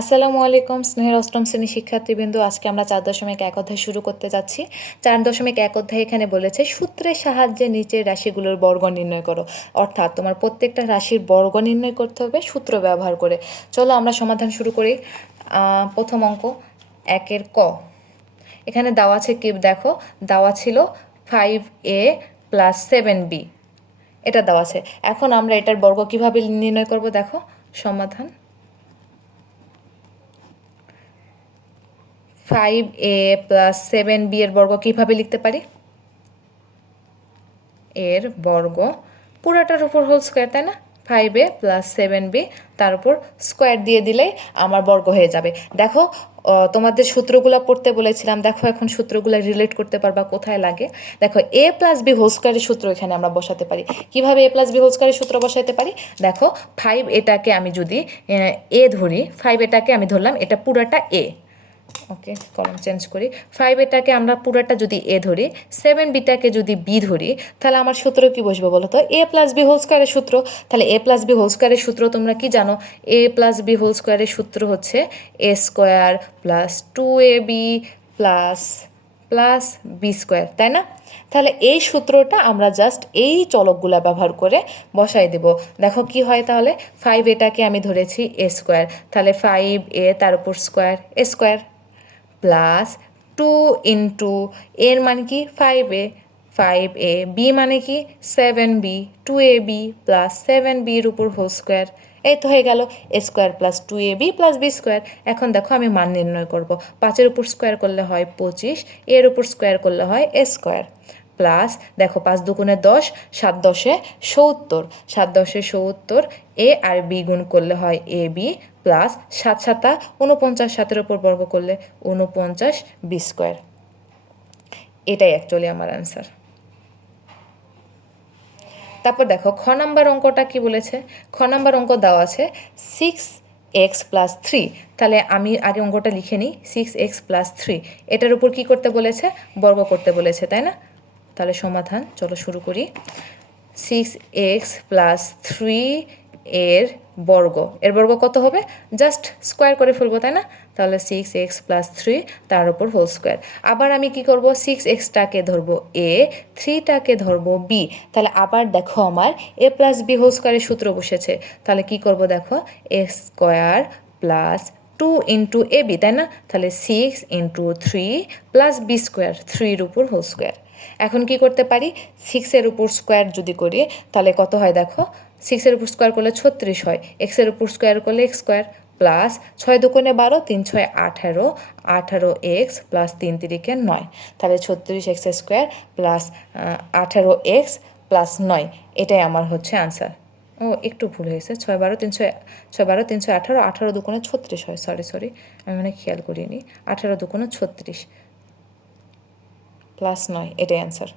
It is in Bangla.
আসসালামু আলাইকুম স্নেহের অষ্টম শ্রেণীর শিক্ষার্থীবৃন্দ, আজকে আমরা 4.1 অধ্যায় শুরু করতে যাচ্ছি। 4.1 অধ্যায় এখানে বলেছে সূত্রের সাহায্যে নিচের রাশিগুলোর বর্গ নির্ণয় করো। অর্থাৎ তোমার প্রত্যেকটা রাশির বর্গ নির্ণয় করতে হবে সূত্র ব্যবহার করে। চলো আমরা সমাধান শুরু করি। প্রথম অঙ্ক 1 ক। এখানে দেওয়া আছে কি দেখো, দেওয়া ছিল 5a + 7b, এটা দেওয়া আছে। এখন আমরা এটার বর্গ কিভাবে নির্ণয় করব দেখো। সমাধান 5a + 7b এর বর্গ কিভাবে লিখতে পারি? এর বর্গ পুরাটার উপর হোল স্কোয়ার, তাই না? 5a + 7b তার উপর স্কোয়ার দিয়ে দিলেই আমার বর্গ হয়ে যাবে। দেখো তোমাদের সূত্রগুলো পড়তে বলেছিলাম, দেখো এখন সূত্রগুলো রিলেট করতে পারবা কোথায় লাগে। দেখো a + b হোল স্কোয়ারের সূত্র এখানে আমরা বসাতে পারি। কিভাবে a + b হোল স্কোয়ারের সূত্র বসাতে পারি? দেখো 5 এটাকে আমি যদি a ধরি, 5 এটাকে আমি ধরলাম, এটা পুরাটা a। ওকে, কলম চেঞ্জ করি। 5 এটাকে আমরা পুরোটা যদি এ ধরি, 7 বিটাকে যদি বি ধরি, তাহলে আমার সূত্র কি বসবে বলো তো? a + b হোল স্কোয়ারের সূত্র। তাহলে a + b হোল স্কোয়ারের সূত্র তোমরা কি জানো? a + b হোল স্কোয়ারের সূত্র হচ্ছে a² + 2ab plus B square, তাই না? তাহলে এই সূত্রটা আমরা জাস্ট এই চলকগুলা ব্যবহার করে বসাই দেব। দেখো কি হয় তাহলে। 5 এটাকে আমি ধরেছি a², তাহলে 5a তার উপর স্কোয়ার a² প্লাস 2 ইন্টু এর মানে কি 5a বি মানে কি 7b, 2ab প্লাস 7bর উপর হোল স্কোয়ার। এই তো হয়ে গেল a² + 2ab + b²। এখন দেখো আমি মান নির্ণয় করব। 5-এর উপর স্কোয়ার করলে হয় 25, এর উপর স্কোয়ার করলে হয় a² প্লাস দেখো 5 দুগুণে 10, 7 10 70, 7 10 70, এ আর বি গুণ করলে হয় এ বি প্লাস 7 7 49, 7-এর উপর বর্গ করলে 49 b²। এটাই অ্যাকচুয়ালি আমার অ্যান্সার। তারপর দেখো খ নাম্বার অঙ্কটা কি বলেছে। খ নাম্বার অঙ্ক দেওয়া আছে 6x + 3। তাহলে আমি আগে অঙ্কটা লিখে নিই। 6x + 3 এটার উপর কি করতে বলেছে? বর্গ করতে বলেছে, তাই না? তাহলে সমাধান চলো শুরু করি। 6x + 3 এর বর্গ, এর বর্গ কত হবে? জাস্ট স্কোয়ার করে ফেলবো, তাই না? তাহলে 6x + 3 তার উপর হোল স্কোয়ার। আবার আমি কি করব? 6xটাকে ধরবো a, 3টাকে ধরবো b। তাহলে আবার দেখো আমার a + b হোল স্কোয়ারের সূত্র বসেছে। তাহলে কি করব দেখো, a² প্লাস 2 ইন্টু ab, তাই না? তাহলে 6 ইন্টু 3 প্লাস b², 3-এর উপর হোল স্কোয়ার। এখন কি করতে পারি? 6-এর উপর স্কোয়ার যদি করি তাহলে কত হয় দেখো। 6-এর উপর স্কোয়ার করলে 36 হয়, এক্সের উপর স্কোয়ার করলে x² প্লাস 6 দুগুণে 12, 3 6 18, 18x প্লাস 3 3 9। তাহলে 36x² প্লাস 18x প্লাস 9, এটাই আমার হচ্ছে আনসার। ও একটু ভুল হয়েছে, 6 12 3 18, 18 দুগুণে 36 হয়। সরি আমি মানে খেয়াল করিনি। 18 দুগুণে 36 প্লাস 9, এটাই অ্যান্সার।